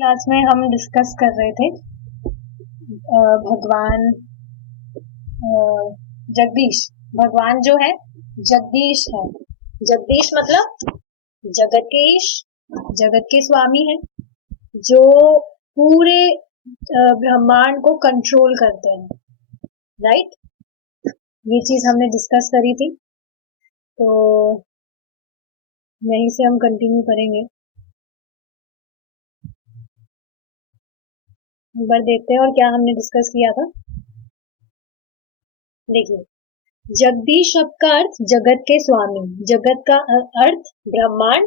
Class में हम discuss कर रहे थे भगवान जगदीश। भगवान जो है जगदीश है। जगदीश मतलब जगत के ईश, जगत के स्वामी है, जो पूरे ब्रह्मांड को कंट्रोल करते हैं। राइट, ये चीज हमने डिस्कस करी थी, तो यहीं से हम कंटिन्यू करेंगे। एक बार देखते हैं और क्या हमने डिस्कस किया था। देखिए, जगदीश शब्द का अर्थ जगत के स्वामी, जगत का अर्थ ब्रह्मांड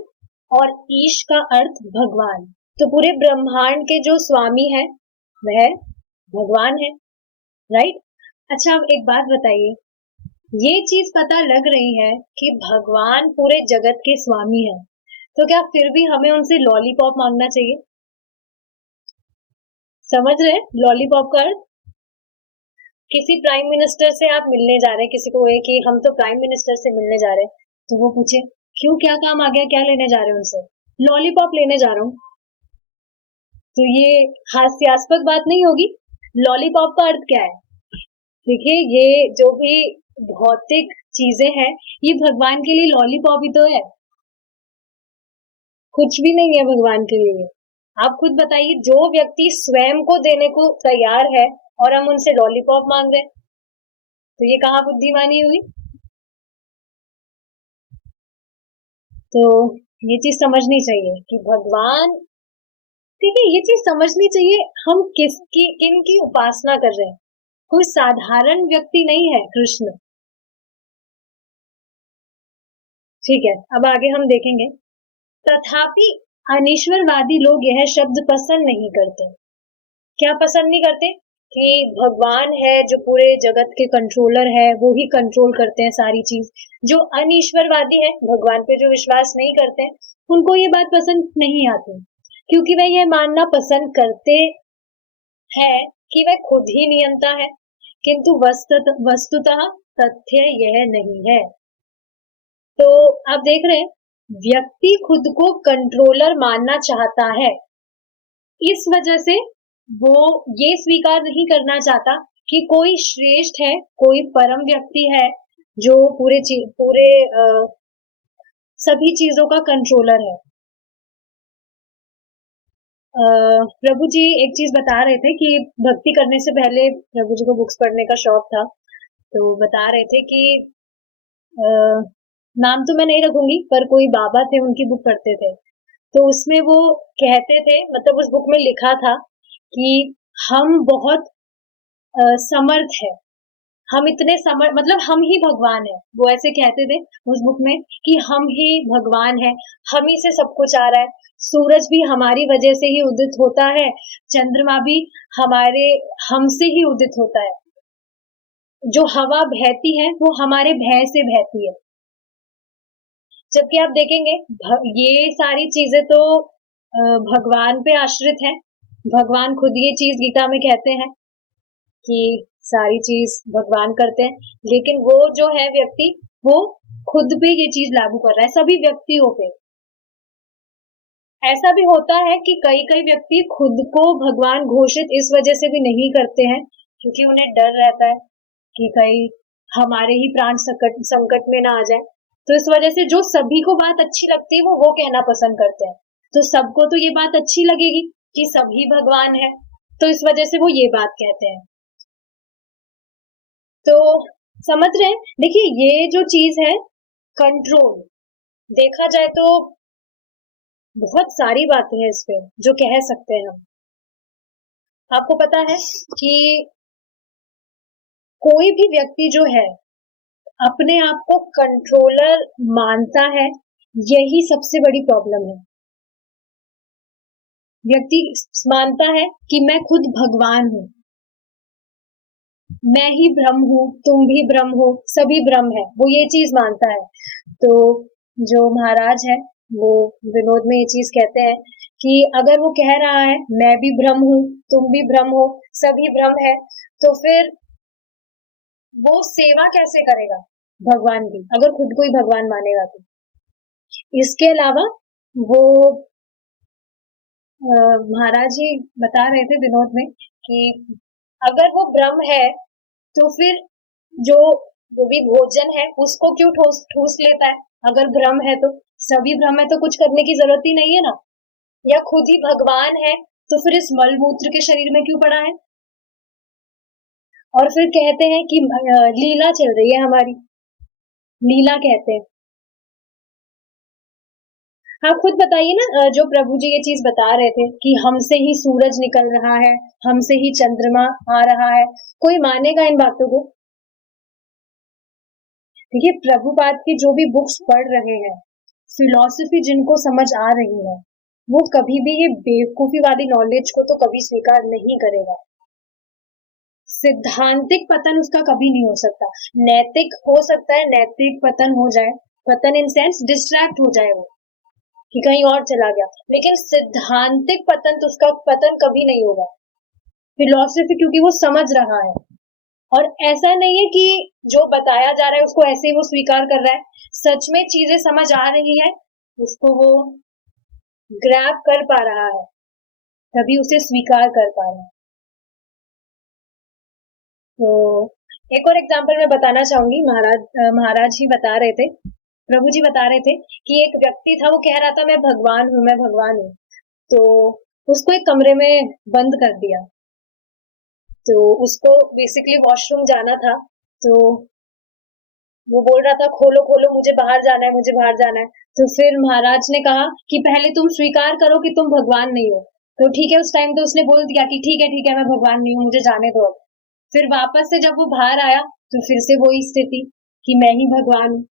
और ईश का अर्थ भगवान। तो पूरे ब्रह्मांड के जो स्वामी है वह भगवान है। राइट। अच्छा, अब एक बात बताइए, ये चीज पता लग रही है कि भगवान पूरे जगत के स्वामी है, तो क्या फिर भी हमें उनसे लॉलीपॉप मांगना चाहिए? समझ रहे हैं लॉलीपॉप का अर्थ? किसी प्राइम मिनिस्टर से आप मिलने जा रहे हैं, किसी को कि हम तो प्राइम मिनिस्टर से मिलने जा रहे हैं, तो वो पूछे क्यों, क्या काम आ गया, क्या लेने जा रहे हैं उनसे? लॉलीपॉप लेने जा रहा हूँ। तो ये हास्यास्पद बात नहीं होगी? लॉलीपॉप का अर्थ क्या है? देखिए, ये जो भी भौतिक चीजें हैं, ये भगवान के लिए लॉलीपॉप ही तो है, कुछ भी नहीं है भगवान के लिए। आप खुद बताइए, जो व्यक्ति स्वयं को देने को तैयार है और हम उनसे लॉलीपॉप मांग रहे हैं, तो ये कहाँ बुद्धिमानी हुई? तो ये चीज समझनी चाहिए कि भगवान, ठीक है, ये चीज समझनी चाहिए हम किसकी, किन की उपासना कर रहे हैं। कोई साधारण व्यक्ति नहीं है कृष्ण। ठीक है, अब आगे हम देखेंगे। तथापि अनीश्वरवादी लोग यह शब्द पसंद नहीं करते। क्या पसंद नहीं करते? कि भगवान है जो पूरे जगत के कंट्रोलर है, वो ही कंट्रोल करते हैं सारी चीज। जो अनीश्वरवादी है, भगवान पे जो विश्वास नहीं करते हैं, उनको ये बात पसंद नहीं आती, क्योंकि वह यह मानना पसंद करते हैं कि वह खुद ही नियंता है, किंतु वस्तुतः तथ्य यह नहीं है। तो आप देख रहे हैं, व्यक्ति खुद को कंट्रोलर मानना चाहता है, इस वजह से वो ये स्वीकार नहीं करना चाहता कि कोई श्रेष्ठ है, कोई परम व्यक्ति है जो पूरे सभी चीजों का कंट्रोलर है। प्रभु जी एक चीज बता रहे थे कि भक्ति करने से पहले प्रभु जी को बुक्स पढ़ने का शौक था, तो बता रहे थे कि नाम तो मैं नहीं रखूंगी, पर कोई बाबा थे, उनकी बुक पढ़ते थे, तो उसमें वो कहते थे, मतलब उस बुक में लिखा था कि हम बहुत समर्थ है, हम इतने समर्थ, मतलब हम ही भगवान है। वो ऐसे कहते थे उस बुक में कि हम ही भगवान है, हम ही से सब कुछ आ रहा है, सूरज भी हमारी वजह से ही उदित होता है, चंद्रमा भी हमारे हमसे ही उदित होता है, जो हवा बहती है वो हमारे भय से बहती है। जबकि आप देखेंगे ये सारी चीजें तो भगवान पे आश्रित है। भगवान खुद ये चीज गीता में कहते हैं कि सारी चीज भगवान करते हैं, लेकिन वो जो है व्यक्ति, वो खुद पे ये चीज लागू कर रहा है, सभी व्यक्तियों पे। ऐसा भी होता है कि कई कई व्यक्ति खुद को भगवान घोषित इस वजह से भी नहीं करते हैं, क्योंकि उन्हें डर रहता है कि कहीं हमारे ही प्राण संकट में ना आ जाए। तो इस वजह से जो सभी को बात अच्छी लगती है वो कहना पसंद करते हैं। तो सबको तो ये बात अच्छी लगेगी कि सभी भगवान है, तो इस वजह से वो ये बात कहते हैं। तो समझ रहे हैं? देखिए, ये जो चीज है कंट्रोल, देखा जाए तो बहुत सारी बातें हैं इस पे जो कह सकते हैं हम। आपको पता है कि कोई भी व्यक्ति जो है अपने आप को कंट्रोलर मानता है, यही सबसे बड़ी प्रॉब्लम है। व्यक्ति मानता है कि मैं खुद भगवान हूं, मैं ही ब्रह्म हूं, तुम भी ब्रह्म हो, सभी ब्रह्म है, वो ये चीज मानता है। तो जो महाराज है वो विनोद में ये चीज कहते हैं कि अगर वो कह रहा है मैं भी ब्रह्म हूं, तुम भी ब्रह्म हो, सभी ब्रह्म है, तो फिर वो सेवा कैसे करेगा भगवान की, अगर खुद को ही भगवान मानेगा तो? इसके अलावा वो महाराज जी बता रहे थे विनोद में कि अगर वो ब्रह्म है तो फिर जो जो भी भोजन है उसको क्यों ठूस ठूस लेता है? अगर ब्रह्म है तो सभी ब्रह्म है तो कुछ करने की जरूरत ही नहीं है ना। या खुद ही भगवान है तो फिर इस मल मूत्र के शरीर में क्यों पड़ा है? और फिर कहते हैं कि लीला चल रही है हमारी, लीला कहते हैं। आप खुद बताइए ना, जो प्रभु जी ये चीज बता रहे थे कि हमसे ही सूरज निकल रहा है, हमसे ही चंद्रमा आ रहा है, कोई मानेगा इन बातों को? देखिए, प्रभुपाद की जो भी बुक्स पढ़ रहे हैं, फिलॉसफी जिनको समझ आ रही है, वो कभी भी ये बेवकूफी वाली नॉलेज को तो कभी स्वीकार नहीं करेगा। सिद्धांतिक पतन उसका कभी नहीं हो सकता। नैतिक हो सकता है, नैतिक पतन हो जाए, पतन इन सेंस डिस्ट्रैक्ट हो जाए वो कि कहीं और चला गया, लेकिन सिद्धांतिक पतन तो उसका पतन कभी नहीं होगा। फिलॉसफी क्योंकि वो समझ रहा है, और ऐसा नहीं है कि जो बताया जा रहा है उसको ऐसे ही वो स्वीकार कर रहा है, सच में चीजें समझ आ रही है, उसको वो ग्रैब कर पा रहा है, तभी उसे स्वीकार कर पा रहा है। तो एक और एग्जांपल मैं बताना चाहूंगी। महाराज ही बता रहे थे, प्रभु जी बता रहे थे कि एक व्यक्ति था, वो कह रहा था मैं भगवान हूँ, मैं भगवान हूँ। तो उसको एक कमरे में बंद कर दिया। तो उसको बेसिकली वॉशरूम जाना था, तो वो बोल रहा था खोलो खोलो, मुझे बाहर जाना है, मुझे बाहर जाना है। तो फिर महाराज ने कहा कि पहले तुम स्वीकार करो कि तुम भगवान नहीं हो। तो ठीक है, उस टाइम तो उसने बोल दिया कि ठीक है, मैं भगवान नहीं हूँ, मुझे जाने दो अब। फिर वापस से जब वो बाहर आया तो फिर से वही स्थिति कि मैं ही भगवान हूँ।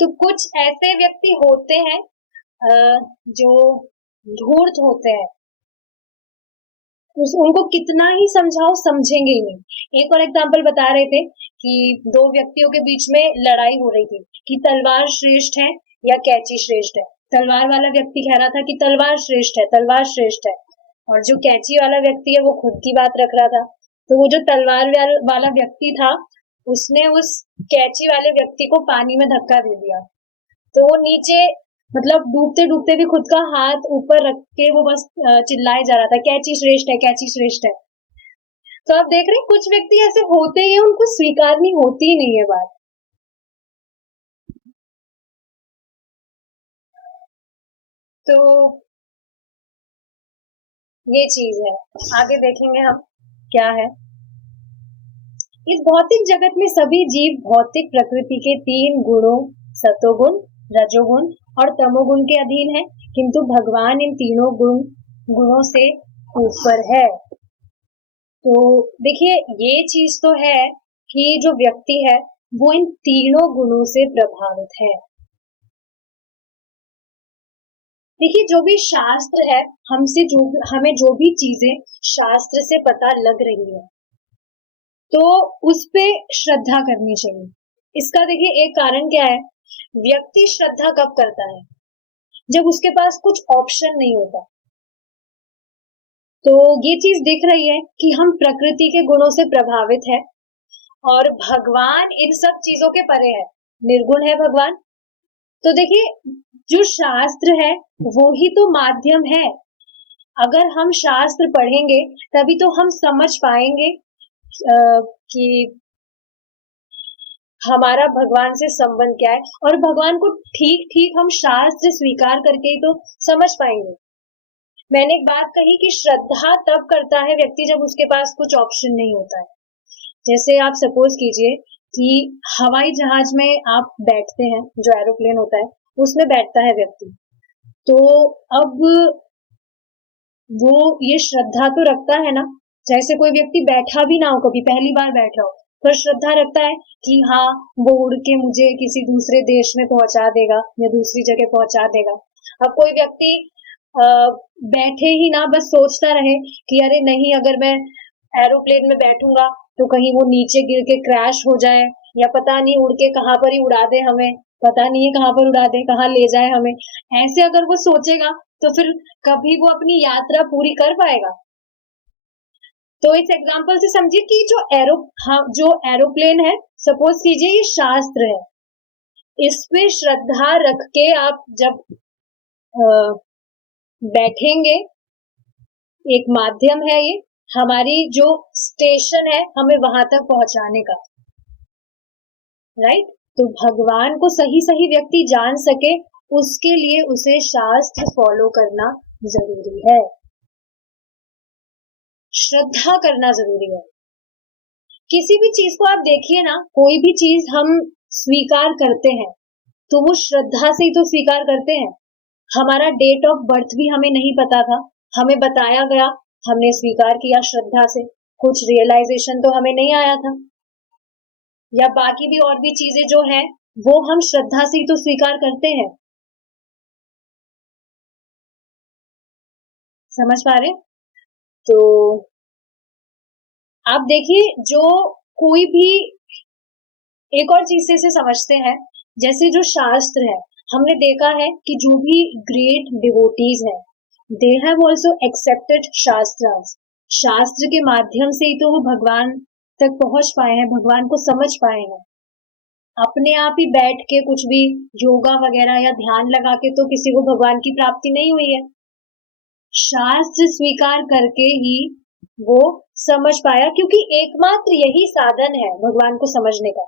तो कुछ ऐसे व्यक्ति होते हैं जो धूर्त होते हैं, उनको कितना ही समझाओ समझेंगे ही नहीं। एक और एग्जांपल बता रहे थे कि दो व्यक्तियों के बीच में लड़ाई हो रही थी कि तलवार श्रेष्ठ है या कैंची श्रेष्ठ है। तलवार वाला व्यक्ति कह रहा था कि तलवार श्रेष्ठ है, तलवार श्रेष्ठ है, और जो कैंची वाला व्यक्ति है वो खुद की बात रख रहा था। तो वो जो तलवार वाला व्यक्ति था, उसने उस कैंची वाले व्यक्ति को पानी में धक्का दे दिया। तो वो नीचे, मतलब डूबते डूबते भी खुद का हाथ ऊपर रख के वो बस चिल्लाए जा रहा था, कैंची श्रेष्ठ है, कैंची श्रेष्ठ है। तो आप देख रहे हैं कुछ व्यक्ति ऐसे होते ही हैं, उनको स्वीकारनी होती ही नहीं है बात। तो ये चीज है, आगे देखेंगे हम क्या है। इस भौतिक जगत में सभी जीव भौतिक प्रकृति के तीन गुणों, सतोगुण, रजोगुण और तमोगुण के अधीन है, किंतु भगवान इन तीनों गुणों से ऊपर है। तो देखिए, ये चीज तो है कि जो व्यक्ति है वो इन तीनों गुणों से प्रभावित है। देखिए, जो भी शास्त्र है, हमें जो भी चीजें शास्त्र से पता लग रही है, तो उस पे श्रद्धा करनी चाहिए। इसका देखिए एक कारण क्या है, व्यक्ति श्रद्धा कब करता है? जब उसके पास कुछ ऑप्शन नहीं होता। तो ये चीज दिख रही है कि हम प्रकृति के गुणों से प्रभावित है, और भगवान इन सब चीजों के परे है, निर्गुण है भगवान। तो देखिए, जो शास्त्र है वो ही तो माध्यम है। अगर हम शास्त्र पढ़ेंगे तभी तो हम समझ पाएंगे कि हमारा भगवान से संबंध क्या है, और भगवान को ठीक ठीक हम शास्त्र स्वीकार करके ही तो समझ पाएंगे। मैंने एक बात कही कि श्रद्धा तब करता है व्यक्ति जब उसके पास कुछ ऑप्शन नहीं होता है। जैसे आप सपोज कीजिए कि हवाई जहाज में आप बैठते हैं, जो एरोप्लेन होता है उसमें बैठता है व्यक्ति, तो अब वो ये श्रद्धा तो रखता है ना, जैसे कोई व्यक्ति बैठा भी ना हो, कभी पहली बार बैठा हो, पर श्रद्धा रखता है कि हाँ, वो उड़ के मुझे किसी दूसरे देश में पहुंचा देगा या दूसरी जगह पहुंचा देगा। अब कोई व्यक्ति बैठे ही ना, बस सोचता रहे कि अरे नहीं, अगर मैं एरोप्लेन में बैठूंगा तो कहीं वो नीचे गिर के क्रैश हो जाए, या पता नहीं उड़ के कहाँ पर ही उड़ा दे हमें, पता नहीं है कहाँ पर उड़ा दे, कहाँ ले जाए हमें। ऐसे अगर वो सोचेगा तो फिर कभी वो अपनी यात्रा पूरी कर पाएगा? तो इस एग्जांपल से समझिए कि जो एरोप्लेन है, सपोज कीजिए ये शास्त्र है, इस पे श्रद्धा रख के आप जब बैठेंगे एक माध्यम है ये, हमारी जो स्टेशन है हमें वहां तक पहुंचाने का, राइट। तो भगवान को सही सही व्यक्ति जान सके, उसके लिए उसे शास्त्र फॉलो करना जरूरी है, श्रद्धा करना जरूरी है। किसी भी चीज को आप देखिए ना, कोई भी चीज हम स्वीकार करते हैं तो वो श्रद्धा से ही तो स्वीकार करते हैं। हमारा डेट ऑफ बर्थ भी हमें नहीं पता था, हमें बताया गया, हमने स्वीकार किया श्रद्धा से, कुछ रियलाइजेशन तो हमें नहीं आया था। या बाकी भी और भी चीजें जो हैं वो हम श्रद्धा से ही तो स्वीकार करते हैं। समझ पा रहे? तो आप देखिए, जो कोई भी एक और चीज से इसे समझते हैं, जैसे जो शास्त्र है, हमने देखा है कि जो भी ग्रेट डिवोटीज हैं, they have also accepted shastras. शास्त्र के माध्यम से ही तो वो भगवान तक पहुंच पाए हैं, भगवान को समझ पाए हैं। अपने आप ही बैठ के कुछ भी योगा वगैरह या ध्यान लगा के तो किसी को भगवान की प्राप्ति नहीं हुई है। शास्त्र स्वीकार करके ही वो समझ पाया, क्योंकि एकमात्र यही साधन है भगवान को समझने का।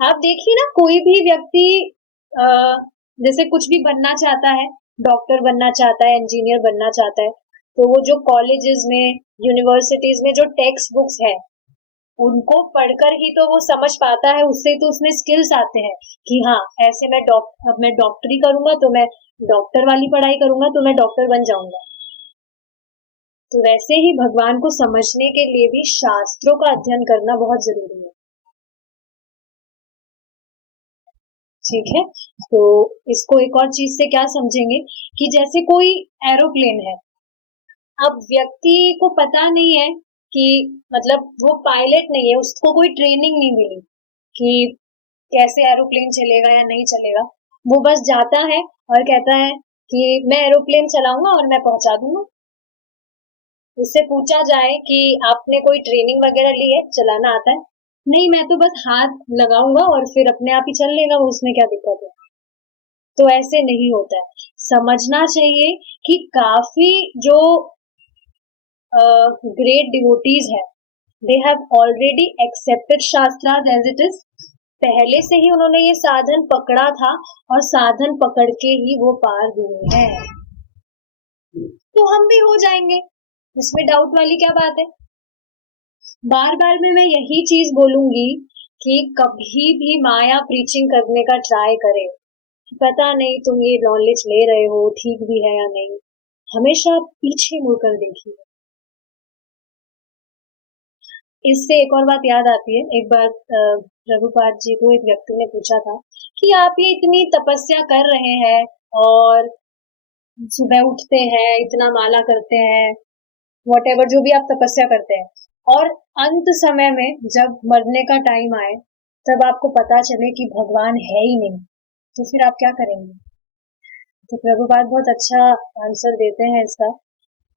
आप देखिए ना, कोई भी व्यक्ति जैसे कुछ भी बनना चाहता है, डॉक्टर बनना चाहता है, इंजीनियर बनना चाहता है, तो वो जो कॉलेजेस में, यूनिवर्सिटीज में जो टेक्स्ट बुक्स है, उनको पढ़कर ही तो वो समझ पाता है, उससे तो उसमें स्किल्स आते हैं कि हाँ, ऐसे मैं डॉक्टरी करूंगा तो मैं डॉक्टर वाली पढ़ाई करूंगा तो मैं डॉक्टर बन जाऊंगा। तो वैसे ही भगवान को समझने के लिए भी शास्त्रों का अध्ययन करना बहुत जरूरी है। ठीक है, तो इसको एक और चीज से क्या समझेंगे कि जैसे कोई एरोप्लेन है, अब व्यक्ति को पता नहीं है कि मतलब वो पायलट नहीं है, उसको कोई ट्रेनिंग नहीं मिली कि कैसे एरोप्लेन चलेगा या नहीं चलेगा। वो बस जाता है और कहता है कि मैं एरोप्लेन चलाऊंगा और मैं पहुंचा दूंगा। उससे पूछा जाए कि आपने कोई ट्रेनिंग वगैरह ली है, चलाना आता है? नहीं, मैं तो बस हाथ लगाऊंगा और फिर अपने आप ही चल लेगा, उसमें क्या दिक्कत है। तो ऐसे नहीं होता है। समझना चाहिए कि काफी जो ग्रेट डिवोटीज है, they have already accepted shastras as it is. पहले से ही उन्होंने ये साधन पकड़ा था और साधन पकड़ के ही वो पार हुए हैं। तो हम भी हो जाएंगे, इसमें डाउट वाली क्या बात है। बार बार में मैं यही चीज बोलूंगी कि कभी भी माया प्रीचिंग करने का ट्राई करे, पता नहीं तुम ये नॉलेज ले रहे हो ठीक भी है या नहीं, हमेशा पीछे मुड़कर देखिए। इससे एक और बात याद आती है, एक बार प्रभुपाद जी को एक व्यक्ति ने पूछा था कि आप ये इतनी तपस्या कर रहे हैं और सुबह उठते हैं, इतना माला करते हैं, वॉटेवर जो भी आप तपस्या करते हैं, और अंत समय में जब मरने का टाइम आए तब आपको पता चले कि भगवान है ही नहीं, तो फिर आप क्या करेंगे? तो प्रभुपाद बहुत अच्छा आंसर देते हैं इसका।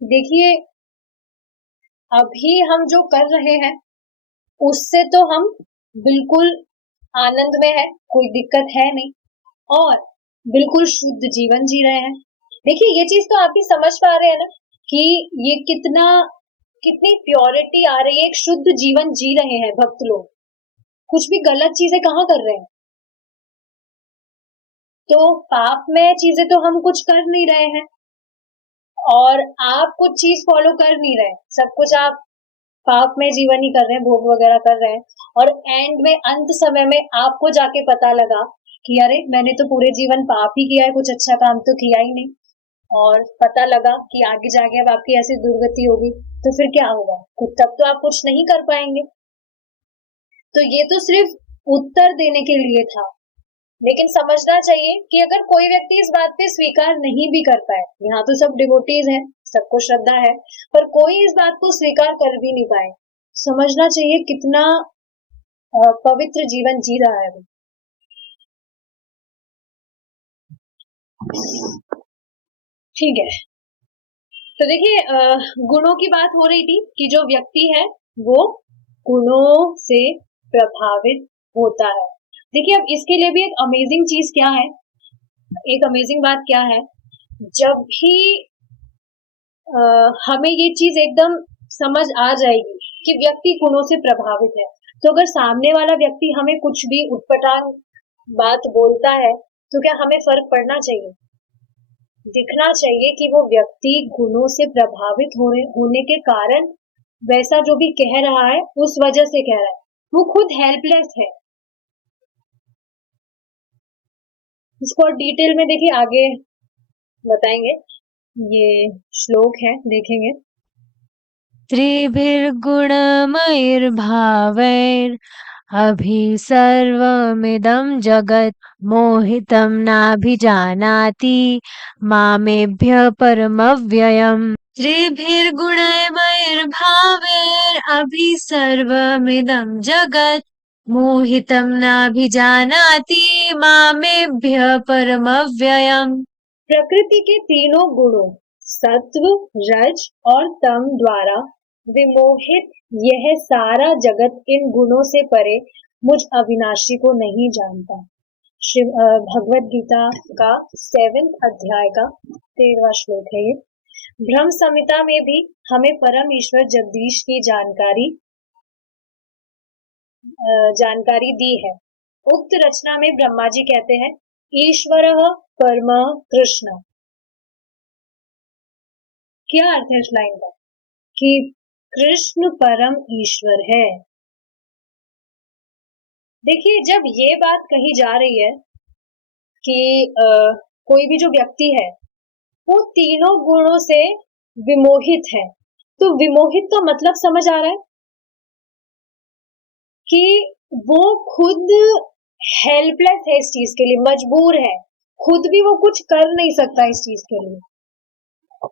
देखिए, अभी हम जो कर रहे हैं उससे तो हम बिल्कुल आनंद में है, कोई दिक्कत है नहीं, और बिल्कुल शुद्ध जीवन जी रहे हैं। देखिए, ये चीज तो आप ही समझ पा रहे हैं ना कि ये कितनी प्योरिटी आ रही है, एक शुद्ध जीवन जी रहे हैं भक्त लोग, कुछ भी गलत चीजें कहाँ कर रहे हैं। तो पाप में चीजें तो हम कुछ कर नहीं रहे हैं, और आप कुछ चीज फॉलो कर नहीं रहे, सब कुछ आप पाप में जीवन ही कर रहे हैं, भोग वगैरह कर रहे हैं, और एंड में अंत समय में आपको जाके पता लगा कि अरे मैंने तो पूरे जीवन पाप ही किया है, कुछ अच्छा काम तो किया ही नहीं, और पता लगा कि आगे जाके अब आपकी ऐसी दुर्गति होगी, तो फिर क्या होगा? तब तो आप कुछ नहीं कर पाएंगे। तो ये तो सिर्फ उत्तर देने के लिए था, लेकिन समझना चाहिए कि अगर कोई व्यक्ति इस बात पे स्वीकार नहीं भी कर पाए, यहाँ तो सब डिवोटीज हैं, सबको श्रद्धा है, पर कोई इस बात को स्वीकार कर भी नहीं पाए, समझना चाहिए कितना पवित्र जीवन जी रहा है वो। ठीक है, तो देखिए, गुणों की बात हो रही थी कि जो व्यक्ति है वो गुणों से प्रभावित होता है। देखिए, अब इसके लिए भी एक अमेजिंग चीज क्या है, एक अमेजिंग बात क्या है, जब भी हमें ये चीज एकदम समझ आ जाएगी कि व्यक्ति गुणों से प्रभावित है। तो अगर सामने वाला व्यक्ति हमें कुछ भी उटपटांग बात बोलता है, तो क्या हमें फर्क पड़ना चाहिए? दिखना चाहिए कि वो व्यक्ति गुणों से प्रभावित होने के कारण वैसा जो भी कह रहा है उस वजह से कह रहा है, वो खुद हेल्पलेस है। इसको और डिटेल में देखिए, आगे बताएंगे। ये श्लोक है, देखेंगे। त्रिभिर्गुणमयैर्भावैर् अभि सर्वमिदं जगत् मोहितं नाभिजानाति मामेभ्यः परमव्ययम्। त्रिभिर्गुणमयैर्भावैर् अभि सर्वमिदं जगत् मोहितं नाभिजानाति मामेभ्यः परमव्ययम्। प्रकृति के तीनों गुणों सत्व, रज और तम द्वारा विमोहित यह सारा जगत इन गुणों से परे मुझ अविनाशी को नहीं जानता। भगवत गीता का 7th अध्याय का 13वां श्लोक है ये। ब्रह्म संहिता में भी हमें परम ईश्वर जगदीश की जानकारी दी है। उक्त रचना में ब्रह्मा जी कहते हैं, ईश्वरः परमः कृष्ण। क्या अर्थ है इस लाइन का? कि कृष्ण परम ईश्वर है। देखिए, जब ये बात कही जा रही है कि कोई भी जो व्यक्ति है वो तीनों गुणों से विमोहित है, तो विमोहित का मतलब समझ आ रहा है कि वो खुद हेल्पलेस है इस चीज के लिए, मजबूर है, खुद भी वो कुछ कर नहीं सकता इस चीज के लिए।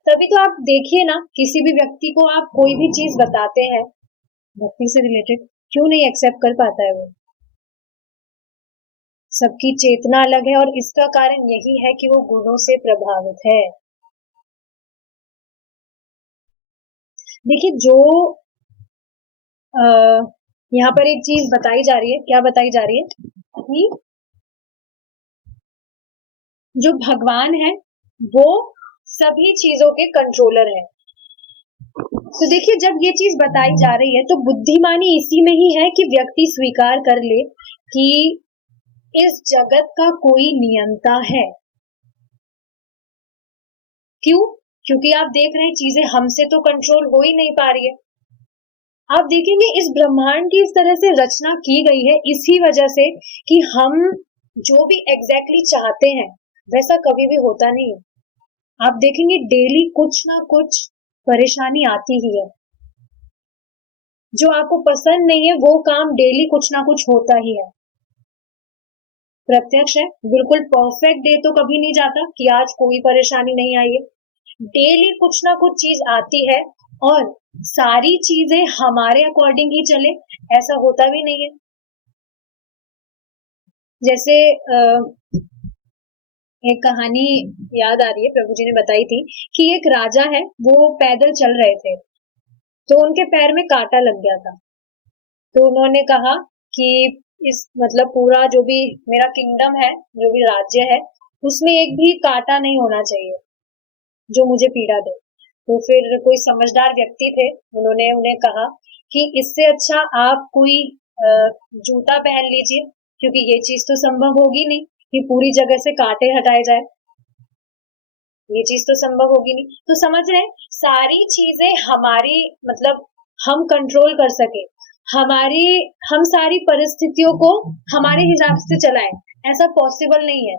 तभी तो आप देखिए ना, किसी भी व्यक्ति को आप कोई भी चीज बताते हैं भक्ति से रिलेटेड, क्यों नहीं एक्सेप्ट कर पाता है वो? सबकी चेतना अलग है और इसका कारण यही है कि वो गुणों से प्रभावित है। देखिए, जो यहाँ पर एक चीज बताई जा रही है, क्या बताई जा रही है कि जो भगवान है वो सभी चीजों के कंट्रोलर है। तो देखिए, जब ये चीज बताई जा रही है तो बुद्धिमानी इसी में ही है कि व्यक्ति स्वीकार कर ले कि इस जगत का कोई नियंता है। क्यों? क्योंकि आप देख रहे हैं चीजें हमसे तो कंट्रोल हो ही नहीं पा रही है। आप देखेंगे इस ब्रह्मांड की इस तरह से रचना की गई है इसी वजह से कि हम जो भी एग्जैक्टली चाहते हैं वैसा कभी भी होता नहीं है। आप देखेंगे डेली कुछ ना कुछ परेशानी आती ही है। जो आपको पसंद नहीं है वो काम डेली कुछ ना कुछ होता ही है। प्रत्यक्ष है, बिल्कुल परफेक्ट डे तो कभी नहीं जाता कि आज कोई परेशानी नहीं आई है। डेली कुछ ना कुछ चीज आती है और सारी चीजें हमारे अकॉर्डिंग ही चले ऐसा होता भी नहीं है। जैसे एक कहानी याद आ रही है, प्रभु जी ने बताई थी कि एक राजा है, वो पैदल चल रहे थे तो उनके पैर में कांटा लग गया था। तो उन्होंने कहा कि इस मतलब पूरा जो भी मेरा किंगडम है, जो भी राज्य है, उसमें एक भी कांटा नहीं होना चाहिए जो मुझे पीड़ा दे। तो फिर कोई समझदार व्यक्ति थे, उन्होंने उन्हें कहा कि इससे अच्छा आप कोई जूता पहन लीजिए, क्योंकि ये चीज तो संभव होगी नहीं कि पूरी जगह से कांटे हटाए जाए, ये चीज तो संभव होगी नहीं। तो समझ रहे हैं, सारी चीजें हमारी मतलब हम कंट्रोल कर सके, हमारी हम सारी परिस्थितियों को हमारे हिसाब से चलाएं, ऐसा पॉसिबल नहीं है।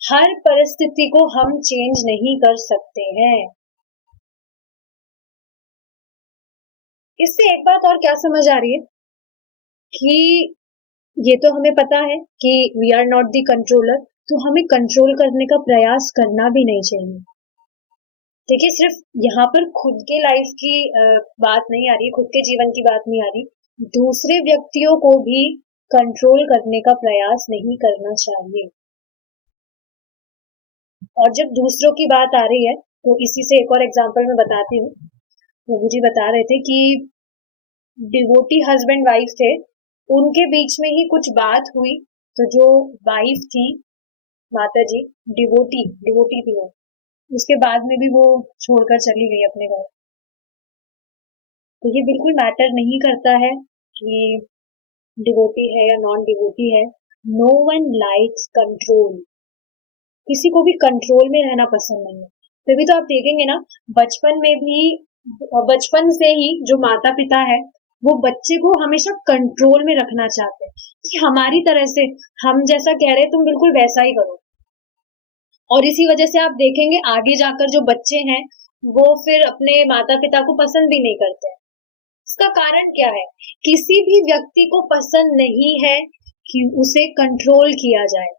हर परिस्थिति को हम चेंज नहीं कर सकते हैं। इससे एक बात और क्या समझ आ रही है कि ये तो हमें पता है कि we are not the controller, तो हमें कंट्रोल करने का प्रयास करना भी नहीं चाहिए। देखिए, सिर्फ यहाँ पर खुद के लाइफ की बात नहीं आ रही, खुद के जीवन की बात नहीं आ रही, दूसरे व्यक्तियों को भी कंट्रोल करने का प्रयास नहीं करना चाहिए। और जब दूसरों की बात आ रही है तो इसी से एक और एग्जांपल मैं बताती हूँ। प्रभु जी बता रहे थे कि डिवोटी हस्बैंड वाइफ थे, उनके बीच में ही कुछ बात हुई। तो जो वाइफ थी, माता जी डिवोटी डिवोटी थी वो, उसके बाद में भी वो छोड़कर चली गई अपने घर। तो ये बिल्कुल मैटर नहीं करता है कि डिवोटी है या नॉन डिवोटी है। No one likes control. किसी को भी कंट्रोल में रहना पसंद नहीं है। फिर भी तो आप देखेंगे ना, बचपन में भी, बचपन से ही जो माता पिता है वो बच्चे को हमेशा कंट्रोल में रखना चाहते हैं कि हमारी तरह से, हम जैसा कह रहे हैं तुम बिल्कुल वैसा ही करो। और इसी वजह से आप देखेंगे आगे जाकर जो बच्चे हैं वो फिर अपने माता पिता को पसंद भी नहीं करते। इसका कारण क्या है? किसी भी व्यक्ति को पसंद नहीं है कि उसे कंट्रोल किया जाए।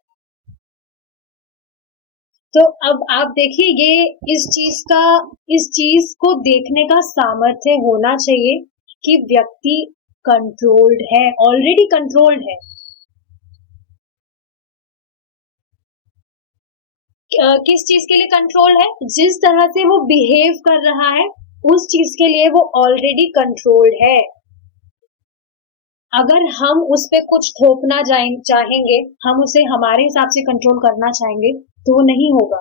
तो अब आप देखिए, ये इस चीज को देखने का सामर्थ्य होना चाहिए कि व्यक्ति कंट्रोल्ड है, ऑलरेडी कंट्रोल्ड है। किस चीज के लिए कंट्रोल है? जिस तरह से वो बिहेव कर रहा है उस चीज के लिए वो ऑलरेडी कंट्रोल्ड है। अगर हम उस पे कुछ थोपना चाहेंगे, हम उसे हमारे हिसाब से कंट्रोल करना चाहेंगे तो वो नहीं होगा।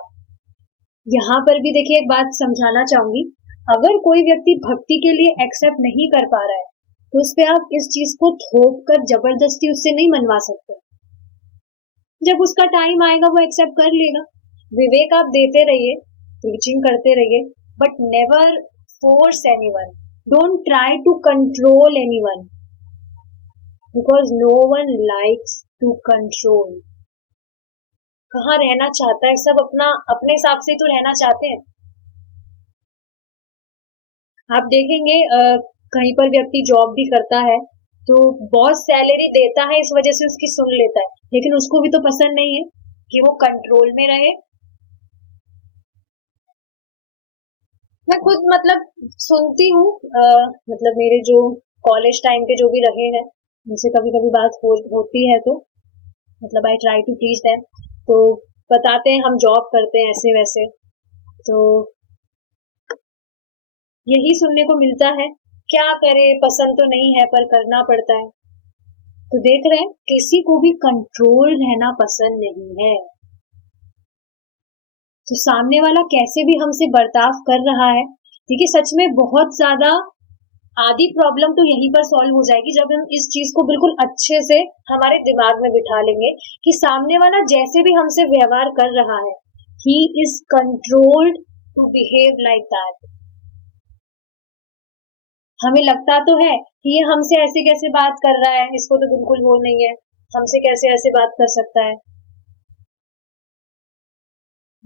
यहाँ पर भी देखिए एक बात समझाना चाहूंगी, अगर कोई व्यक्ति भक्ति के लिए एक्सेप्ट नहीं कर पा रहा है तो उस पे आप इस चीज को थोप कर जबरदस्ती उससे नहीं मनवा सकते। जब उसका टाइम आएगा वो एक्सेप्ट कर लेगा। विवेक आप देते रहिए, टीचिंग करते रहिए, but never force anyone. Don't try to control anyone because no one likes to control. कहाँ रहना चाहता है? सब अपने हिसाब से तो रहना चाहते हैं। आप देखेंगे कहीं पर व्यक्ति जॉब भी करता है तो बॉस सैलरी देता है, इस वजह से उसकी सुन लेता है, लेकिन उसको भी तो पसंद नहीं है कि वो कंट्रोल में रहे। मैं खुद मतलब सुनती हूँ, मतलब मेरे जो कॉलेज टाइम के जो भी रहे हैं उनसे कभी कभी बात होती है, तो मतलब I try to teach them. तो बताते हैं हम जॉब करते हैं ऐसे वैसे, तो यही सुनने को मिलता है, क्या करे, पसंद तो नहीं है पर करना पड़ता है। तो देख रहे हैं किसी को भी कंट्रोल रहना पसंद नहीं है। तो सामने वाला कैसे भी हमसे बर्ताव कर रहा है, देखिए सच में बहुत ज्यादा आधी प्रॉब्लम तो यहीं पर सॉल्व हो जाएगी जब हम इस चीज को बिल्कुल अच्छे से हमारे दिमाग में बिठा लेंगे कि सामने वाला जैसे भी हमसे व्यवहार कर रहा है, he is controlled to behave like that. हमें लगता तो है कि ये हमसे ऐसे कैसे बात कर रहा है, इसको तो बिल्कुल वो नहीं है, हमसे कैसे ऐसे बात कर सकता है।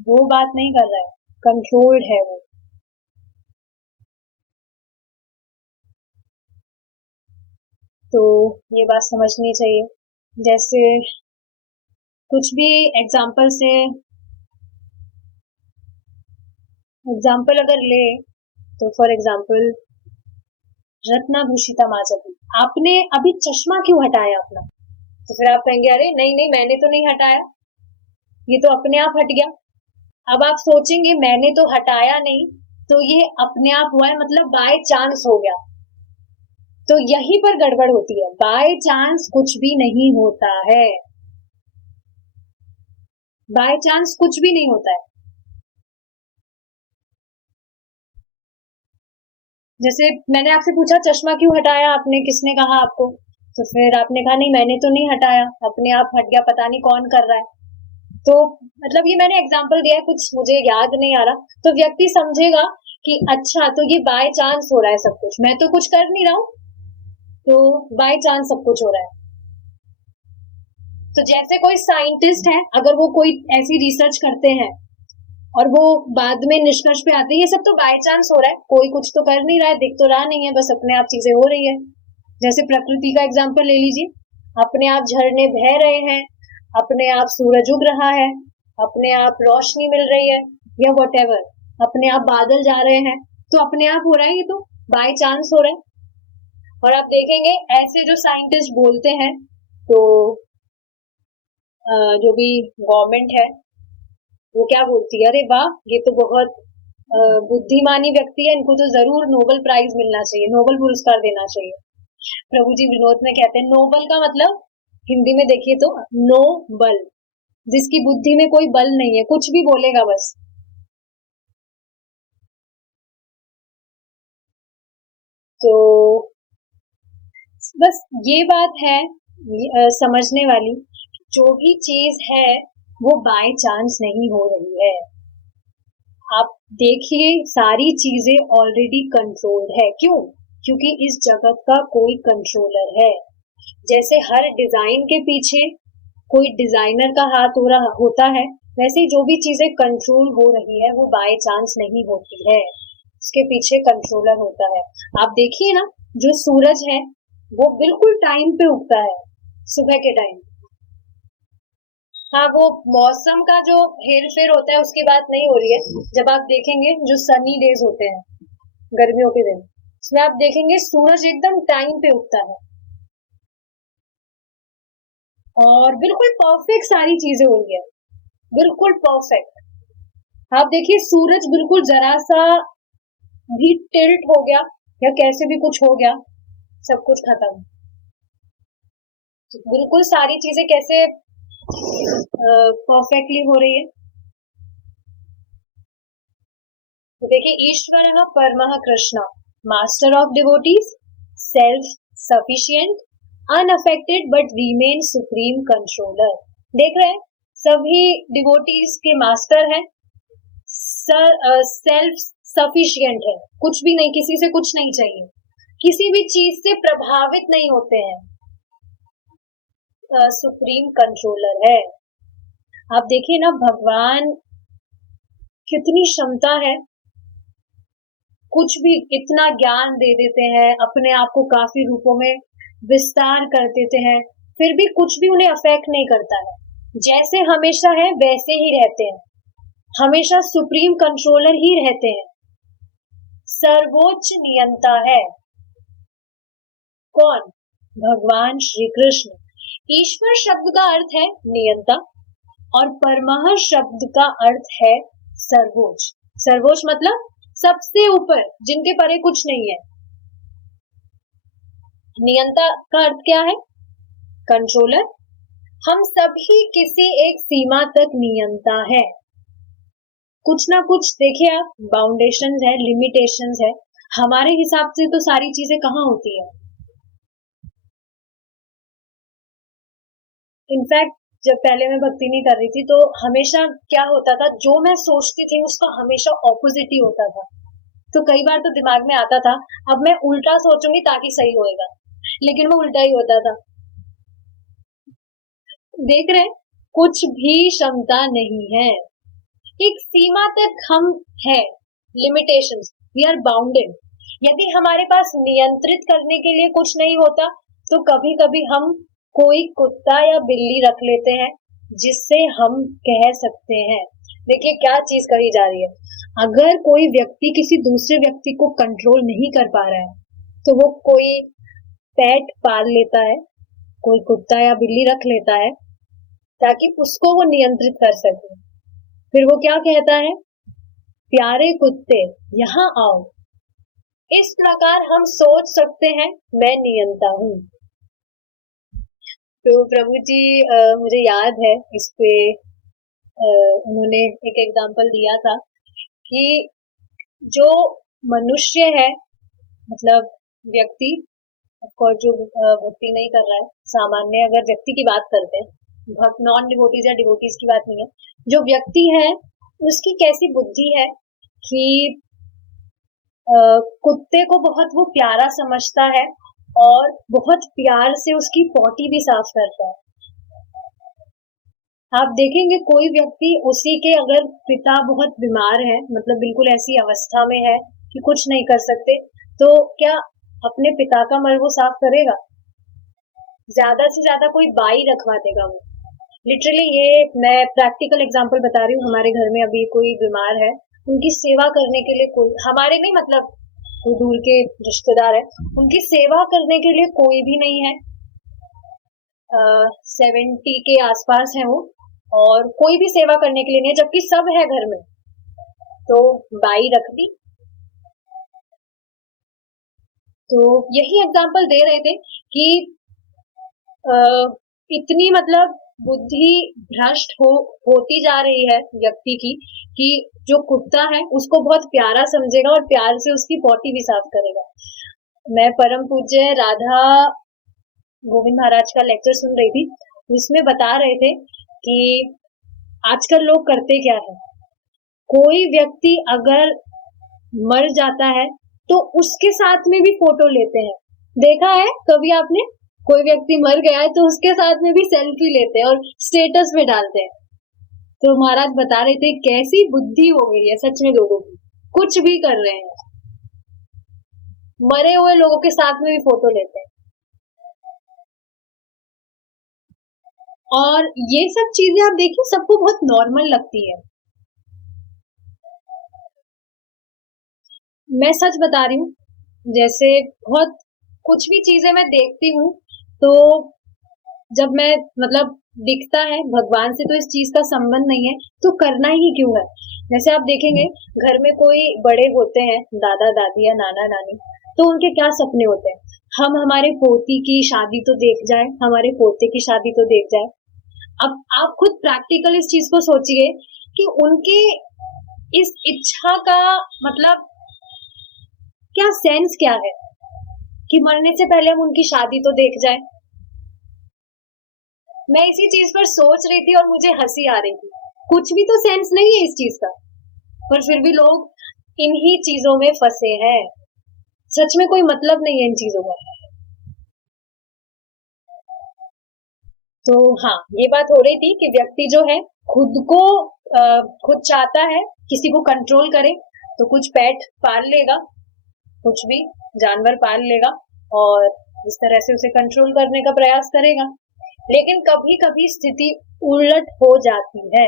वो बात नहीं कर रहा है, कंट्रोल्ड है वो। तो ये बात समझनी चाहिए। जैसे कुछ भी एग्जाम्पल अगर ले, तो फॉर एग्जाम्पल रत्नाभूषिता माँ चली, आपने अभी चश्मा क्यों हटाया अपना? तो फिर आप कहेंगे अरे नहीं नहीं मैंने तो नहीं हटाया, ये तो अपने आप हट गया। अब आप सोचेंगे मैंने तो हटाया नहीं, तो ये अपने आप हुआ है मतलब बाय चांस हो गया। तो यहीं पर गड़बड़ होती है, बाय चांस कुछ भी नहीं होता है। बाय चांस कुछ भी नहीं होता है। जैसे मैंने आपसे पूछा चश्मा क्यों हटाया आपने, किसने कहा आपको? तो फिर आपने कहा नहीं मैंने तो नहीं हटाया, अपने आप हट गया, पता नहीं कौन कर रहा है। तो मतलब ये मैंने एग्जांपल दिया है, कुछ मुझे याद नहीं आ रहा, तो व्यक्ति समझेगा कि अच्छा तो ये बाय चांस हो रहा है सब कुछ, मैं तो कुछ कर नहीं रहा हूँ, तो बाय चांस सब कुछ हो रहा है। तो जैसे कोई साइंटिस्ट है, अगर वो कोई ऐसी रिसर्च करते हैं और वो बाद में निष्कर्ष पे आते हैं ये सब तो बाय चांस हो रहा है, कोई कुछ तो कर नहीं रहा है, दिख तो रहा नहीं है, बस अपने आप चीजें हो रही है। जैसे प्रकृति का एग्जाम्पल ले लीजिए, अपने आप झरने बह रहे हैं, अपने आप सूरज उग रहा है, अपने आप रोशनी मिल रही है, या वॉटेवर, अपने आप बादल जा रहे हैं, तो अपने आप हो रहा है, ये तो बाय चांस हो रहा है। और आप देखेंगे ऐसे जो साइंटिस्ट बोलते हैं, तो जो भी गवर्नमेंट है वो क्या बोलती है, अरे वाह ये तो बहुत बुद्धिमानी व्यक्ति है, इनको तो जरूर नोबेल प्राइज मिलना चाहिए, नोबेल पुरस्कार देना चाहिए। प्रभु जी विनोद में कहते हैं नोबल का मतलब हिंदी में देखिए तो नो बल, जिसकी बुद्धि में कोई बल नहीं है, कुछ भी बोलेगा बस। बस ये बात है समझने वाली, जो भी चीज है वो बाय चांस नहीं हो रही है। आप देखिए सारी चीजें ऑलरेडी कंट्रोल्ड है। क्यों? क्योंकि इस जगत का कोई कंट्रोलर है। जैसे हर डिजाइन के पीछे कोई डिजाइनर का हाथ होता है, वैसे ही जो भी चीजें कंट्रोल हो रही है वो बाय चांस नहीं होती है, उसके पीछे कंट्रोलर होता है। आप देखिए ना, जो सूरज है वो बिल्कुल टाइम पे उगता है, सुबह के टाइम। हाँ, वो मौसम का जो हेर फेर होता है उसकी बात नहीं हो रही है। जब आप देखेंगे जो सनी डेज होते हैं गर्मियों के दिन, उसमें आप देखेंगे सूरज एकदम टाइम पे उगता है और बिल्कुल परफेक्ट सारी चीजें हो रही है, बिल्कुल परफेक्ट। आप देखिए सूरज बिल्कुल जरा सा भी टिल्ट हो गया या कैसे भी कुछ हो गया, सब कुछ खत्म। बिल्कुल सारी चीजें कैसे परफेक्टली हो रही है। तो देखिए, ईश्वरः परमः Krishna, master of devotees, self sufficient, unaffected but remain supreme controller. देख रहे हैं, सभी डिवोटीज के मास्टर हैं, सेल्फ सफिशिएंट है, कुछ भी नहीं, किसी से कुछ नहीं चाहिए, किसी भी चीज से प्रभावित नहीं होते हैं, सुप्रीम कंट्रोलर है। आप देखिए ना, भगवान कितनी क्षमता है, कुछ भी इतना ज्ञान दे देते हैं, अपने आप को काफी रूपों में विस्तार कर देते हैं, फिर भी कुछ भी उन्हें अफेक्ट नहीं करता है। जैसे हमेशा है वैसे ही रहते हैं, हमेशा सुप्रीम कंट्रोलर ही रहते हैं, सर्वोच्च नियंता है। कौन? भगवान श्री कृष्ण। ईश्वर शब्द का अर्थ है नियंता और परमः शब्द का अर्थ है सर्वोच्च। सर्वोच्च मतलब सबसे ऊपर, जिनके परे कुछ नहीं है। नियंता का अर्थ क्या है? कंट्रोलर। हम सभी किसी एक सीमा तक नियंता है, कुछ ना कुछ देखिए आप, बाउंडेशंस है, लिमिटेशंस है। हमारे हिसाब से तो सारी चीजें कहाँ होती है। इनफैक्ट जब पहले मैं भक्ति नहीं कर रही थी तो हमेशा क्या होता था, जो मैं सोचती थी उसका हमेशा ऑपोजिट ही होता था। तो कई बार तो दिमाग में आता था, अब मैं उल्टा सोचूंगी ताकि सही होएगा, लेकिन वो उल्टा ही होता था। देख रहे हैं, कुछ भी क्षमता नहीं है, एक सीमा तक हम है, लिमिटेशंस, वी आर बाउंडेड। यदि हमारे पास नियंत्रित करने के लिए कुछ नहीं होता तो कभी कभी हम कोई कुत्ता या बिल्ली रख लेते हैं जिससे हम कह सकते हैं। देखिए क्या चीज कही जा रही है, अगर कोई व्यक्ति किसी दूसरे व्यक्ति को कंट्रोल नहीं कर पा रहा है तो वो कोई पेट पाल लेता है, कोई कुत्ता या बिल्ली रख लेता है ताकि उसको वो नियंत्रित कर सके। फिर वो क्या कहता है, प्यारे कुत्ते यहाँ आओ। इस प्रकार हम सोच सकते हैं मैं नियंता हूँ। तो प्रभु जी मुझे याद है इस पे उन्होंने एक एग्जांपल दिया था कि जो मनुष्य है, मतलब व्यक्ति, और जो भक्ति नहीं कर रहा है, सामान्य अगर व्यक्ति की बात करते हैं, भक्त नॉन डिवोटीज या डिवोटीज की बात नहीं है, जो व्यक्ति है उसकी कैसी बुद्धि है कि कुत्ते को बहुत वो प्यारा समझता है और बहुत प्यार से उसकी पॉटी भी साफ करता है। आप देखेंगे कोई व्यक्ति, उसी के अगर पिता बहुत बीमार है, मतलब बिल्कुल ऐसी अवस्था में है कि कुछ नहीं कर सकते, तो क्या अपने पिता का मल वो साफ करेगा? ज्यादा से ज्यादा कोई बाई रखवा देगा वो। लिटरली ये मैं प्रैक्टिकल एग्जांपल बता रही हूँ, हमारे घर में अभी कोई बीमार है, उनकी सेवा करने के लिए कोई, हमारे नहीं मतलब कोई दूर के रिश्तेदार है, उनकी सेवा करने के लिए कोई भी नहीं है। 70 के आसपास है वो, और कोई भी सेवा करने के लिए नहीं है, जबकि सब है घर में, तो बाई रख दी। तो यही एग्जांपल दे रहे थे कि इतनी मतलब बुद्धि भ्रष्ट होती जा रही है व्यक्ति की कि जो कुत्ता है उसको बहुत प्यारा समझेगा और प्यार से उसकी पॉटी भी साफ करेगा। मैं परम पूज्य राधा गोविंद महाराज का लेक्चर सुन रही थी, उसमें बता रहे थे कि आजकल लोग करते क्या है, कोई व्यक्ति अगर मर जाता है तो उसके साथ में भी फोटो लेते हैं। देखा है कभी आपने? कोई व्यक्ति मर गया है तो उसके साथ में भी सेल्फी लेते हैं और स्टेटस में डालते हैं। तो महाराज बता रहे थे कैसी बुद्धि हो गई है सच में लोगों की, कुछ भी कर रहे हैं, मरे हुए लोगों के साथ में भी फोटो लेते हैं। और ये सब चीजें आप देखिए सबको बहुत नॉर्मल लगती है। मैं सच बता रही हूँ, जैसे बहुत कुछ भी चीजें मैं देखती हूँ तो जब मैं मतलब दिखता है भगवान से तो इस चीज का संबंध नहीं है तो करना ही क्यों है। जैसे आप देखेंगे घर में कोई बड़े होते हैं, दादा दादी या नाना नानी, तो उनके क्या सपने होते हैं, हम हमारे पोती की शादी तो देख जाए, हमारे पोते की शादी तो देख जाए। अब आप खुद प्रैक्टिकल इस चीज को सोचिए कि उनके इस इच्छा का मतलब क्या सेंस क्या है कि मरने से पहले हम उनकी शादी तो देख जाए। मैं इसी चीज पर सोच रही थी और मुझे हंसी आ रही थी, कुछ भी तो सेंस नहीं है इस चीज का, पर फिर भी लोग इन्हीं चीजों में फंसे हैं। सच में कोई मतलब नहीं है इन चीजों का। तो हाँ, ये बात हो रही थी कि व्यक्ति जो है खुद को खुद चाहता है किसी को कंट्रोल करे तो कुछ पेट पाल लेगा, कुछ भी जानवर पाल लेगा और इस तरह से उसे कंट्रोल करने का प्रयास करेगा। लेकिन कभी कभी स्थिति उलट हो जाती है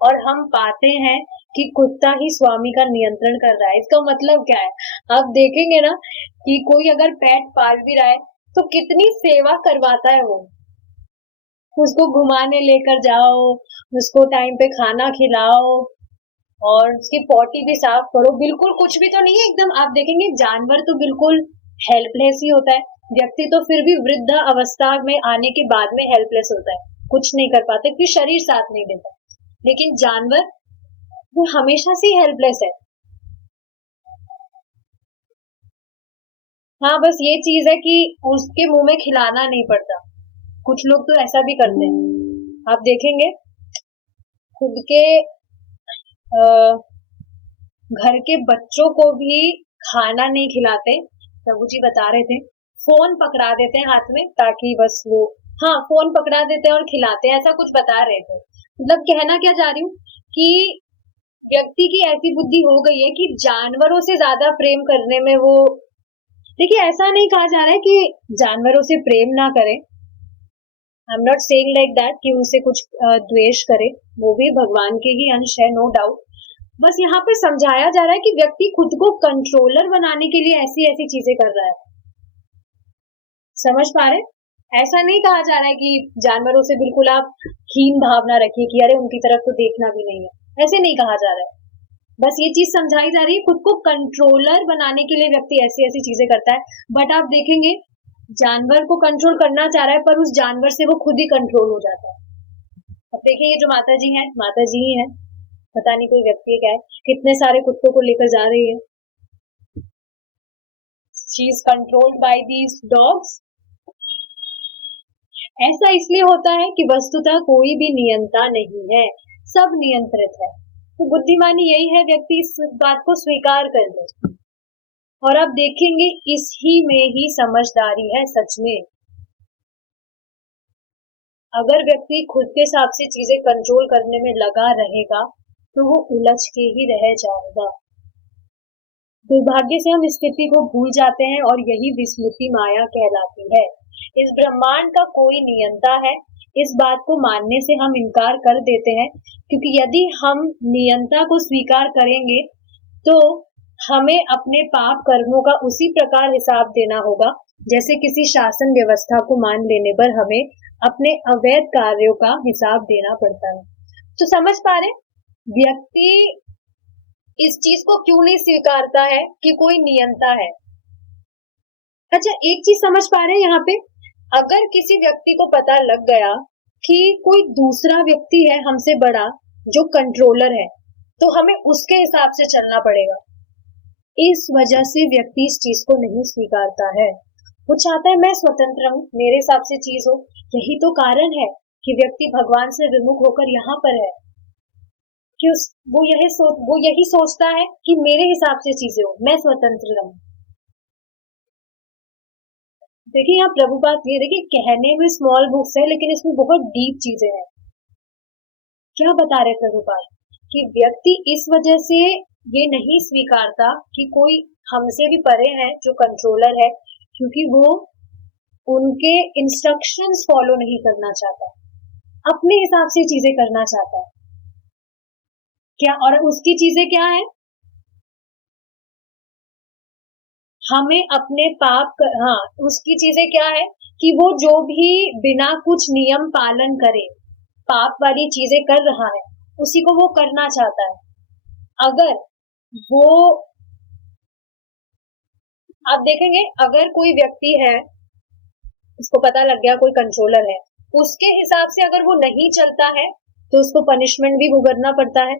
और हम पाते हैं कि कुत्ता ही स्वामी का नियंत्रण कर रहा है। इसका मतलब क्या है, आप देखेंगे ना कि कोई अगर पेट पाल भी रहा है तो कितनी सेवा करवाता है वो, उसको घुमाने लेकर जाओ, उसको टाइम पे खाना खिलाओ और उसकी पॉटी भी साफ करो। बिल्कुल कुछ भी तो नहीं है एकदम। आप देखेंगे जानवर तो बिल्कुल हेल्पलेस ही होता है, व्यक्ति तो फिर भी वृद्ध अवस्था में आने के बाद में हेल्पलेस होता है, कुछ नहीं कर पाते क्योंकि शरीर साथ नहीं देता। लेकिन जानवर वो हमेशा से हेल्पलेस है। हाँ, बस ये चीज है कि उसके मुंह में खिलाना नहीं पड़ता। कुछ लोग तो ऐसा भी करते हैं, आप देखेंगे खुद के घर के बच्चों को भी खाना नहीं खिलाते। प्रभु जी बता रहे थे फोन पकड़ा देते हैं हाथ में ताकि बस वो, हाँ फोन पकड़ा देते हैं और खिलाते हैं, ऐसा कुछ बता रहे थे। मतलब कहना क्या चाह रही हूँ कि व्यक्ति की ऐसी बुद्धि हो गई है कि जानवरों से ज्यादा प्रेम करने में वो, देखिए ऐसा नहीं कहा जा रहा है कि जानवरों से प्रेम ना करें, I am not saying like that कि उनसे कुछ द्वेष करे, वो भी भगवान के ही अंश है, नो डाउट। बस यहाँ पे समझाया जा रहा है कि व्यक्ति खुद को कंट्रोलर बनाने के लिए ऐसी ऐसी चीजें कर रहा है। समझ पा रहे? ऐसा नहीं कहा जा रहा है कि जानवरों से बिल्कुल आप हीन भावना रखिए कि अरे उनकी तरफ तो देखना भी नहीं है, ऐसे नहीं कहा जा रहा है। बस ये चीज समझाई जा रही है खुद को कंट्रोलर बनाने के लिए व्यक्ति ऐसी ऐसी चीजें करता है। बट आप देखेंगे जानवर को कंट्रोल करना चाह रहा है पर उस जानवर से वो खुद ही कंट्रोल हो जाता है। अब देखिए ये जो माता जी हैं, माता जी ही हैं, पता नहीं कोई व्यक्ति है क्या है, कितने सारे कुत्तों को लेकर जा रही है। She is controlled by these dogs. ऐसा इसलिए होता है कि वस्तुतः कोई भी नियंता नहीं है, सब नियंत्रित है। तो बुद्धिमानी यही है व्यक्ति इस बात को स्वीकार कर ले। और आप देखेंगे इसी में ही समझदारी है सच में। अगर व्यक्ति खुद के हिसाब से चीजें कंट्रोल करने में लगा रहेगा तो वो उलझ के ही रह जाएगा। दुर्भाग्य से हम इस स्थिति को भूल जाते हैं और यही विस्मृति माया कहलाती है। इस ब्रह्मांड का कोई नियंता है, इस बात को मानने से हम इनकार कर देते हैं, क्योंकि यदि हम नियंता को स्वीकार करेंगे तो हमें अपने पाप कर्मों का उसी प्रकार हिसाब देना होगा जैसे किसी शासन व्यवस्था को मान लेने पर हमें अपने अवैध कार्यों का हिसाब देना पड़ता है। तो समझ पा रहे, व्यक्ति इस चीज को क्यों नहीं स्वीकारता है कि कोई नियंता है। अच्छा एक चीज समझ पा रहे हैं यहाँ पे, अगर किसी व्यक्ति को पता लग गया कि कोई दूसरा व्यक्ति है हमसे बड़ा जो कंट्रोलर है तो हमें उसके हिसाब से चलना पड़ेगा। इस वजह से व्यक्ति इस चीज को नहीं स्वीकारता है। वो चाहता है मैं स्वतंत्र हूँ, मेरे हिसाब से चीज हो। यही तो कारण है कि व्यक्ति भगवान से विमुख होकर यहाँ पर है, कि वो यही सोचता है कि मेरे हिसाब से चीजें हो, मैं स्वतंत्र रहूं। देखिए यहाँ प्रभुपाद ये देखिए, कहने में स्मॉल बुक्स है लेकिन इसमें बहुत डीप चीजें हैं। क्या बता रहे प्रभुपाद कि व्यक्ति इस वजह से ये नहीं स्वीकारता कि कोई हमसे भी परे है जो कंट्रोलर है, क्योंकि वो उनके इंस्ट्रक्शंस फॉलो नहीं करना चाहता, अपने हिसाब से चीजें करना चाहता है। क्या और उसकी चीजें क्या है? हमें अपने हाँ, उसकी चीजें क्या है कि वो जो भी बिना कुछ नियम पालन करे पाप वाली चीजें कर रहा है, उसी को वो करना चाहता है। अगर वो आप देखेंगे, अगर कोई व्यक्ति है, उसको पता लग गया कोई कंट्रोलर है, उसके हिसाब से अगर वो नहीं चलता है तो उसको पनिशमेंट भी भुगतना पड़ता है।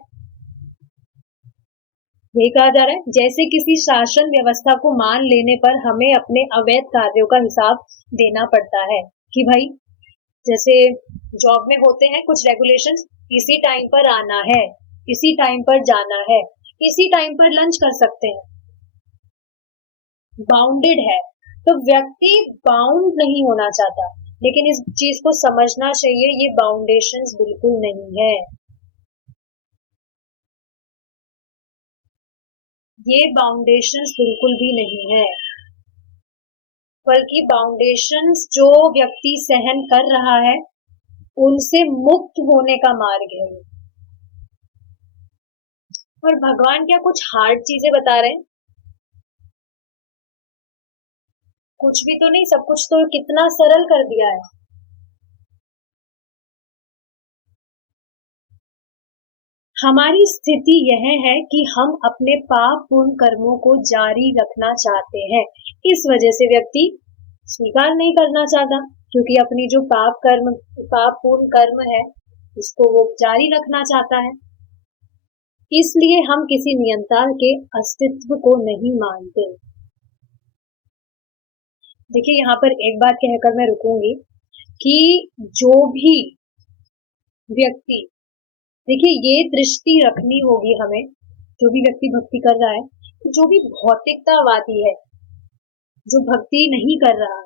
यही कहा जा रहा है, जैसे किसी शासन व्यवस्था को मान लेने पर हमें अपने अवैध कार्यों का हिसाब देना पड़ता है। कि भाई जैसे जॉब में होते हैं कुछ रेगुलेशंस, इसी टाइम पर आना है, इसी टाइम पर जाना है, इसी टाइम पर लंच कर सकते हैं, बाउंडेड है। तो व्यक्ति बाउंड नहीं होना चाहता, लेकिन इस चीज को समझना चाहिए, ये बाउंडेशंस बिल्कुल नहीं है, ये बाउंडेशंस बिल्कुल भी नहीं है, बल्कि बाउंडेशंस जो व्यक्ति सहन कर रहा है उनसे मुक्त होने का मार्ग है। और भगवान क्या कुछ हार्ड चीजें बता रहे हैं? कुछ भी तो नहीं, सब कुछ तो कितना सरल कर दिया है। हमारी स्थिति यह है कि हम अपने पाप पूर्ण कर्मों को जारी रखना चाहते हैं, इस वजह से व्यक्ति स्वीकार नहीं करना चाहता, क्योंकि अपनी जो पाप पूर्ण कर्म है उसको वो जारी रखना चाहता है। इसलिए हम किसी नियंता के अस्तित्व को नहीं मानते। देखिए यहाँ पर एक बात कहकर मैं रुकूंगी कि जो भी व्यक्ति, देखिए ये दृष्टि रखनी होगी हमें, जो भी व्यक्ति भक्ति कर रहा है, तो जो भी भौतिकतावादी है, जो भक्ति नहीं कर रहा है,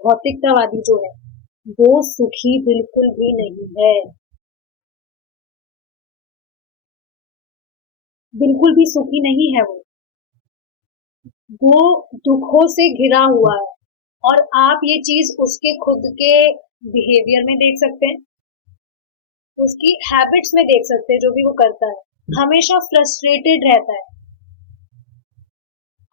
भौतिकतावादी जो है वो सुखी बिल्कुल भी नहीं है, बिल्कुल भी सुखी नहीं है। वो दुखों से घिरा हुआ है, और आप ये चीज उसके खुद के बिहेवियर में देख सकते हैं, उसकी हैबिट्स में देख सकते हैं, जो भी वो करता है हमेशा फ्रस्ट्रेटेड रहता है।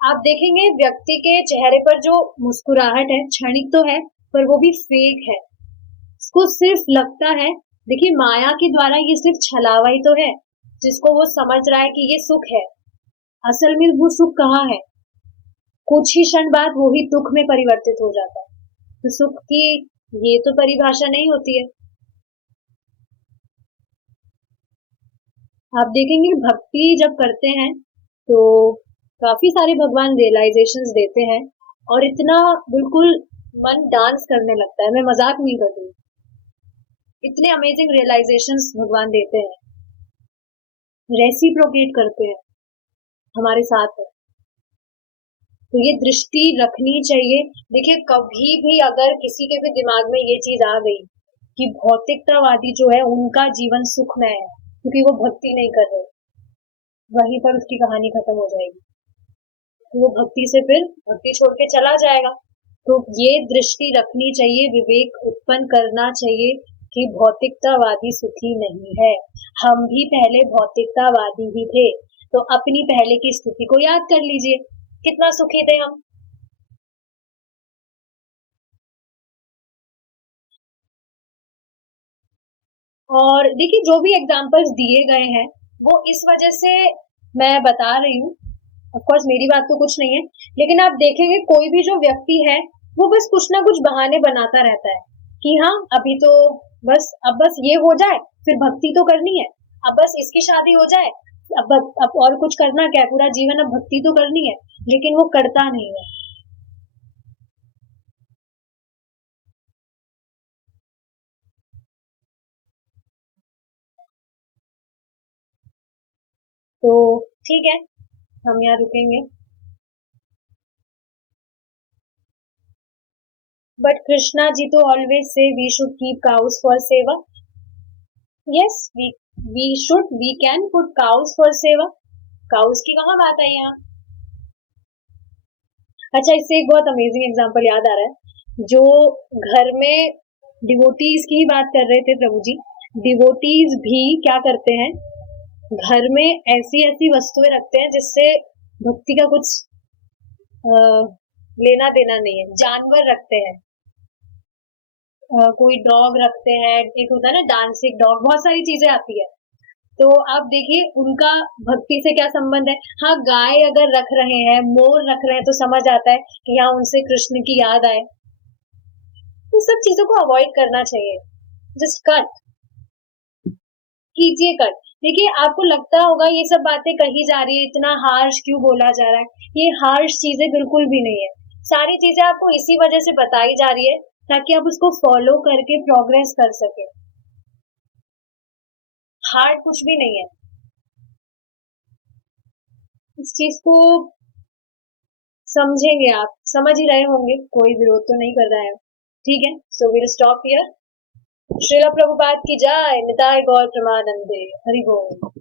आप देखेंगे व्यक्ति के चेहरे पर जो मुस्कुराहट है क्षणिक तो है, पर वो भी फेक है, उसको सिर्फ लगता है, देखिए माया के द्वारा ये सिर्फ छलावा ही तो है, जिसको वो समझ रहा है कि ये सुख है। असल में वो सुख कहाँ है? कुछ ही क्षण बाद वो ही दुख में परिवर्तित हो जाता है। तो सुख की ये तो परिभाषा नहीं होती है। आप देखेंगे भक्ति जब करते हैं तो काफी सारे भगवान रियलाइजेशंस देते हैं, और इतना बिल्कुल मन डांस करने लगता है, मैं मजाक नहीं कर रही, इतने अमेजिंग रियलाइजेशंस भगवान देते हैं, रेसिप्रोकेट करते हैं हमारे साथ है। तो ये दृष्टि रखनी चाहिए। देखिए कभी भी अगर किसी के भी दिमाग में ये चीज आ गई कि भौतिकतावादी जो है उनका जीवन सुखमय है क्योंकि वो भक्ति नहीं कर रहे, वहीं पर उसकी कहानी खत्म हो जाएगी, वो भक्ति से फिर भक्ति छोड़ के चला जाएगा। तो ये दृष्टि रखनी चाहिए, विवेक उत्पन्न करना चाहिए कि भौतिकतावादी सुखी नहीं है, हम भी पहले भौतिकतावादी ही थे, तो अपनी पहले की स्थिति को याद कर लीजिए, कितना सुखी थे हम। और देखिए जो भी एग्जाम्पल्स दिए गए हैं वो इस वजह से मैं बता रही हूँ, ऑफकोर्स मेरी बात तो कुछ नहीं है, लेकिन आप देखेंगे कोई भी जो व्यक्ति है वो बस कुछ ना कुछ बहाने बनाता रहता है कि हाँ अभी तो बस ये हो जाए, फिर भक्ति तो करनी है, अब बस इसकी शादी हो जाए, अब और कुछ करना क्या है, पूरा जीवन अब भक्ति तो करनी है, लेकिन वो करता नहीं है। तो ठीक है, हम यहाँ रुकेंगे। बट कृष्णा जी तो ऑलवेज से we should keep cows for seva. Yes, we should, we can put cows for seva. Cows की कहाँ बात आई यहाँ? अच्छा, इससे एक बहुत अमेजिंग एग्जांपल याद आ रहा है, जो घर में डिवोटीज की ही बात कर रहे थे प्रभु जी। डिवोटीज भी क्या करते हैं, घर में ऐसी ऐसी वस्तुएं रखते हैं जिससे भक्ति का कुछ लेना देना नहीं है। जानवर रखते हैं, कोई डॉग रखते हैं, एक होता है ना डांसिंग डॉग, बहुत सारी चीजें आती है। तो आप देखिए उनका भक्ति से क्या संबंध है। हाँ, गाय अगर रख रहे हैं, मोर रख रहे हैं, तो समझ आता है कि यहाँ उनसे कृष्ण की याद आए। तो सब चीजों को अवॉइड करना चाहिए। जस्ट कट कीजिए, कट। देखिए, आपको लगता होगा ये सब बातें कही जा रही है, इतना हार्श क्यों बोला जा रहा है। ये हार्श चीजें बिल्कुल भी नहीं है। सारी चीजें आपको इसी वजह से बताई जा रही है ताकि आप उसको फॉलो करके प्रोग्रेस कर सके। हार्ड कुछ भी नहीं है। इस चीज को समझेंगे, आप समझ ही रहे होंगे, कोई विरोध तो नहीं कर रहा है। ठीक है, so will stop here. Srila Prabhupada की जय। निताय गौर प्रमानंदे। हरि बोल।